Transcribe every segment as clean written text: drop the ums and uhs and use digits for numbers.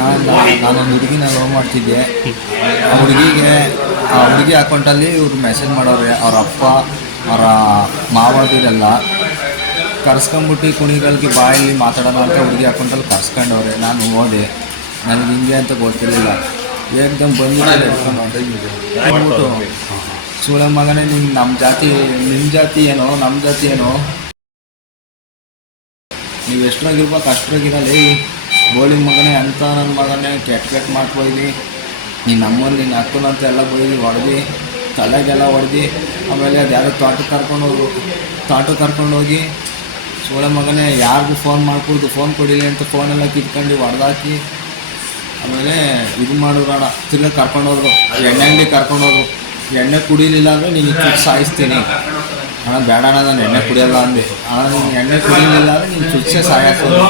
ನಾನೊಂದು ಹುಡುಗಿನ ಲವ್ ಮಾಡ್ತಿದ್ದೆ. ಆ ಹುಡುಗಿ ಅಕೌಂಟಲ್ಲಿ ಇವ್ರು ಮೆಸೇಜ್ ಮಾಡೋರೆ. ಅವ್ರ ಅಪ್ಪ ಅವರ ಮಾವದಿರೆಲ್ಲ ಕರ್ಸ್ಕೊಂಬಿಟ್ಟು ಕುಣಿಗಳಿಗೆ ಬಾಯಲ್ಲಿ ಮಾತಾಡೋಣ ಅಂತ ಹುಡುಗಿ ಅಕೌಂಟಲ್ಲಿ ಕರ್ಸ್ಕೊಂಡವ್ರೆ. ನಾನು ಹೋದೆ, ನನಗೆ ಹಿಂಗೆ ಅಂತ ಗೊತ್ತಿರಲಿಲ್ಲ. ಏಕದಮ್ ಬಂದ್ಬಿಟ್ಟು ಅಂದ್ಬಿಟ್ಟು ಸೂಳೆ ಮಗನೇ ನಿಮ್ಮ ಜಾತಿ ಏನೋ ನಮ್ಮ ಜಾತಿ ಏನೋ, ನೀವು ಎಷ್ಟರಾಗಿರ್ಬೇಕು ಅಷ್ಟರಾಗಿರಲಿ, ಬೋಳಿಂಗ್ ಮಗನೇ ಅಂತ ನನ್ನ ಮಗನೇ ಕೆಟ್ಟ ಮಾಡ್ಕೊಯ್ದು ನೀನು ನಮ್ಮಲ್ಲಿ ನಿನ್ನ ಅಕ್ಕನ ಅಂತ ಎಲ್ಲ ಬೈದು ಹೊಡೆದು ತಲೆಗೆಲ್ಲ ಹೊಡೆದು ಆಮೇಲೆ ಅದು ಯಾರೋ ತೋಟಕ್ಕೆ ಕರ್ಕೊಂಡೋಗಿ ಸೋಳೆ ಮಗನೇ ಯಾರಿಗೂ ಫೋನ್ ಮಾಡ್ಕೊಡ್ದು, ಫೋನ್ ಕೊಡಿಲಿ ಅಂತ ಫೋನೆಲ್ಲ ಕಿತ್ಕೊಂಡು ಹೊಡೆದಾಕಿ ಆಮೇಲೆ ಇದು ಮಾಡಿದ್ರಣ. ತಿರ್ಗಿ ಕರ್ಕೊಂಡೋದ್ರು, ಎಣ್ಣೆ ಅಂಗಡಿ ಕರ್ಕೊಂಡೋದ್ರು. ಎಣ್ಣೆ ಕುಡಿಲಿಲ್ಲ ಅಂದರೆ ನೀನು ಸಾಯಿಸ್ತೀನಿ ಅಣ್ಣ. ಬೇಡ ಅಣ್ಣ, ನಾನು ಎಣ್ಣೆ ಕುಡಿಯೋಲ್ಲ ಅಂದೆ. ಅಣ್ಣ ನೀನು ಎಣ್ಣೆ ಕುಡಿಲಿಲ್ಲ ಅಂದರೆ ನೀನು ಚುಚ್ಚೆ ಸಾಯಿಸೋದು.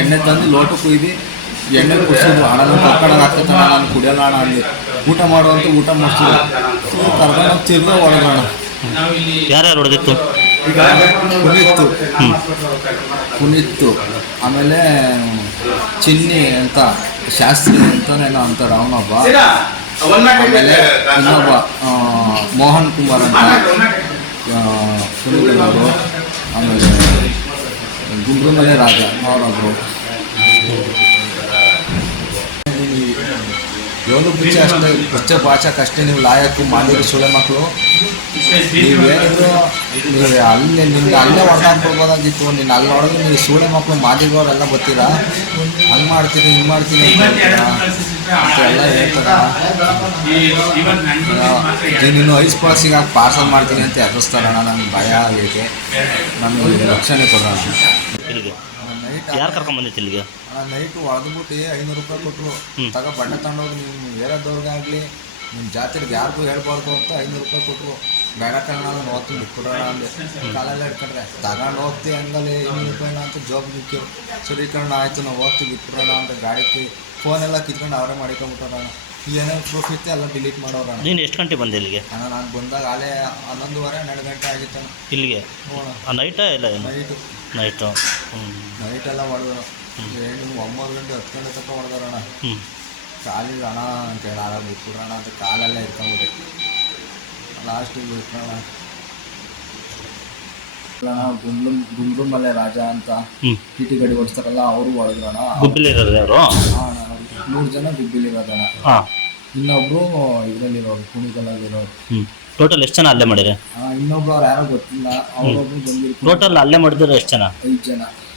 ಎಣ್ಣೆ ತಂದು ಲೋಟ ಕುಯ್ದು ಎಣ್ಣೆ ಕುಡಿಸೋದು. ಅಣ್ಣ ನಾನು ಕರ್ಕೊಂಡೋಗಿ ಆಗ್ತೈತಣ್ಣ, ನಾನು ಕುಡಿಯೋಲ್ಲ ಅಣ್ಣ ಅಂದೆ. ಊಟ ಮಾಡುವಂತ ಊಟ ಮಾಡಿಸೋದು. ಕರ್ಕೊಂಡೋಗಿ ತಿರ್ಗ ಹೊಡೆದ್ರಣ. ಯಾರ್ಯಾರು ಹೊಡೆದಿತ್ತು? ಕುಣಿತ್ತು ಆಮೇಲೆ ಚಿನ್ನಿ ಅಂತ ಶಾಸ್ತ್ರಿ ಅಂತನೇನೋ ಅಂತಾರೆ ಅವನೊಬ್ಬ. ಆಮೇಲೆ ಇನ್ನೊಬ್ಬ ಮೋಹನ್ ಕುಮಾರ್ ಅಂತ ಕುಣಿತದವರು. ಆಮೇಲೆ ಗುಂಡ್ರುಮಲೆ ರಾಜ ಅವರೊಬ್ಬರು. ಯೋಗ ಪುಚ್ಚ ಭಾಷೆಕಷ್ಟೇ ನೀವು ಲಾಯಕ್ಕೆ ಮಾಡಿದ್ರು ಸುಳೆ ಮಕ್ಕಳು. ನೀವೇನಿದ್ರು ನೀವು ಅಲ್ಲೇ ಹೊಡೆದಾಕ್ಬಿಡ್ಬೋದಾಗಿತ್ತು. ನೀನು ಅಲ್ಲಿ ಹೊಡೆದ್ರೆ ನೀವು ಸೂಳೆ ಮಕ್ಕಳು ಮಾದಿಗೋರೆಲ್ಲ ಬರ್ತೀರಾ, ಹಂಗೆ ಮಾಡ್ತೀರಿ ಹಿಂಗೆ ಮಾಡ್ತೀನಿ ಅಂತೆಲ್ಲ ಹೇಳ್ತಾರ. ನೀನು ಐಸ್ ಬಾಕ್ಸಿಗೆ ಹಾಕಿ ಪಾರ್ಸಲ್ ಮಾಡ್ತೀನಿ ಅಂತ ಎದುರಿಸ್ತಾರಣ್ಣ. ನನಗೆ ಭಯ ಆಗೈತೆ, ನನಗೆ ರಕ್ಷಣೆ ಕೊಡೋಣ. ಯಾರು ಕರ್ಕೊಂಬಂದಿತ್ತು ಇಲ್ಲಿಗೆ? ನೈಟು ಹೊಡೆದ್ಬಿಟ್ಟು 500 ರೂಪಾಯಿ ಕೊಟ್ಟರು. ಬಟ್ಟೆ ತಗೊಂಡೋಗಿ ನೀವು ಬೇರೆದವ್ರಿಗಾಗಲಿ ನಿಮ್ಮ ಜಾತಿಗೆ ಯಾರಿಗೂ ಹೇಳ್ಬಾರ್ದು ಅಂತ 500 ರೂಪಾಯಿ ಕೊಟ್ಟರು. ಬೇಡ ಕಣ ನಾನು ಹೋಗ್ತೀನಿ ಬಿಟ್ಬಿಡೋಣ ಅಂದೆ. ಕಾಲೆಲ್ಲ ಹಿಡ್ಕೊಂಡ್ರೆ ತಗೊಂಡು ಹೋಗ್ತೀವಿ ಹಂಗಲ್ಲಿ 500 ರೂಪಾಯಿನ ಅಂತ ಜಾಬ್ ಬಿಟ್ಟು ಸರಿ ಕಣ ಆಯಿತು ನಾವು ಹೋಗ್ತೀವಿ ಬಿಟ್ಬಿಡೋಣ ಅಂತ ಗಾಡಿ ಫೋನೆಲ್ಲ ಕಿತ್ಕೊಂಡು ಅವರೇ ಮಾಡಿಕೊಂಬಿಟ್ಟೋಣ. ಏನೇನು ಪ್ರೂಫ್ ಇತ್ತು ಎಲ್ಲ ಡಿಲೀಟ್ ಮಾಡೋಣ. ನೀನು ಎಷ್ಟು ಗಂಟೆ ಬಂದೆ ಇಲ್ಲಿಗೆ? ನಾನು ಬಂದಾಗ ಅಲ್ಲೇ 11:30 12 ಗಂಟೆ ಆಗಿತ್ತು ಇಲ್ಲಿಗೆ. ನೈಟಾ ಇಲ್ಲ ನೈಟು ನೈಟೆಲ್ಲ ಹೊಡೆದ್ರು. 9 ಗಂಟೆ 10 ಗಂಟೆ ತನಕ ಹೊಡೆದಾರಣ. ಕಾಲಿಗೆ ಹಣ ಅಂತೇಳಿ ಆಗ ಬಿಟ್ಬಿಡೋಣ ಅಂತ ಕಾಲೆಲ್ಲ ಇಟ್ಕೊಂಡ್ಬಿಟ್ಟು ಲಾಸ್ಟಿಗೆ ಬಿಟ್ಬಿಡೋಣ. ಗುಂಡ್ರುಮಲೆ ರಾಜ ಅಂತ ಟಿ ಗಾಡಿ ಓಡಿಸ್ತಾರಲ್ಲ ಅವರು ಹೊಡೆದ್ರಣ. ಗುಬ್ಬಿಲಿರೋರು 3 ಜನ ಗುಬ್ಬಿಲಿರೋದಣ. ಇನ್ನೊಬ್ರು ಇದರಲ್ಲಿರೋರು ಕುಣಿಗಲಲ್ಲಿರೋರು. ಟೋಟಲ್ ಎಷ್ಟು ಜನ ಅಲ್ಲೇ ಮಾಡಿರಿ? ಇನ್ನೊಬ್ರು ಅವ್ರು ಯಾರೋ ಗೊತ್ತಿಲ್ಲ, ಅವರೊಬ್ರು ಬಂದಿರ್ತಾರೆ. ಟೋಟಲ್ ಅಲ್ಲೇ ಮಾಡಿದ್ರೆ ಎಷ್ಟು ಜನ?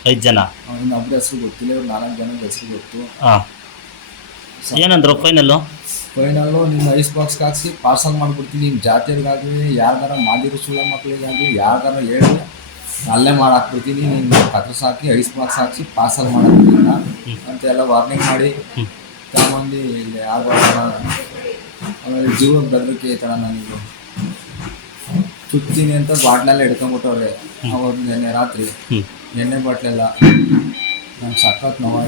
5 ಜನ. ಇನ್ನೊಬ್ರು ಹೆಸರು ಗೊತ್ತಿಲ್ಲ, ಇವ್ರು 4 ಜನದ ಹೆಸರು ಗೊತ್ತು. ಏನಂದ್ರು ಫೈನಲ್ಲು ನಿಮ್ಮ ಐಸ್ ಬಾಕ್ಸ್ಗೆ ಹಾಕ್ಸಿ ಪಾರ್ಸಲ್ ಮಾಡಿಬಿಡ್ತೀನಿ. ನಿಮ್ಮ ಜಾತಿಯರಿಗಾಗಲಿ ಯಾರ್ದಾರ ಮಾಡಿರೋ ಸುಳ್ಳ ಮಕ್ಕಳಿಗಾಗಲಿ ಯಾರ್ದಾರ ಹೇಳಿ ಅಲ್ಲೇ ಮಾಡಾಕ್ಬಿಡ್ತೀನಿ. ನಿಮ್ಗೆ ಪತ್ರ ಹಾಕಿ ಐಸ್ ಬಾಕ್ಸ್ ಹಾಕ್ಸಿ ಪಾರ್ಸಲ್ ಮಾಡಾಕ್ಬಿಟ್ಟಿಲ್ಲ ಅಂತ ಎಲ್ಲ ವಾರ್ನಿಂಗ್ ಮಾಡಿ ತಗೊಂಡು ಇಲ್ಲಿ ಯಾರು ಆಮೇಲೆ ಜೀವಕ್ಕೆ ಬೆದರಿಕೆ ಐತಳ. ನನಗೆ ಚುತ್ತೀನಿ ಅಂತ ಬಾಟ್ಲೆಲ್ಲ ಹಿಡ್ಕೊಂಬಿಟ್ಟವ್ರೆ. ಅವ್ರು ನೆನ್ನೆ ರಾತ್ರಿ ಎಣ್ಣೆ ಬಾಟ್ಲೆಲ್ಲ ನಂಗೆ ಸಖತ್ ನೋವು.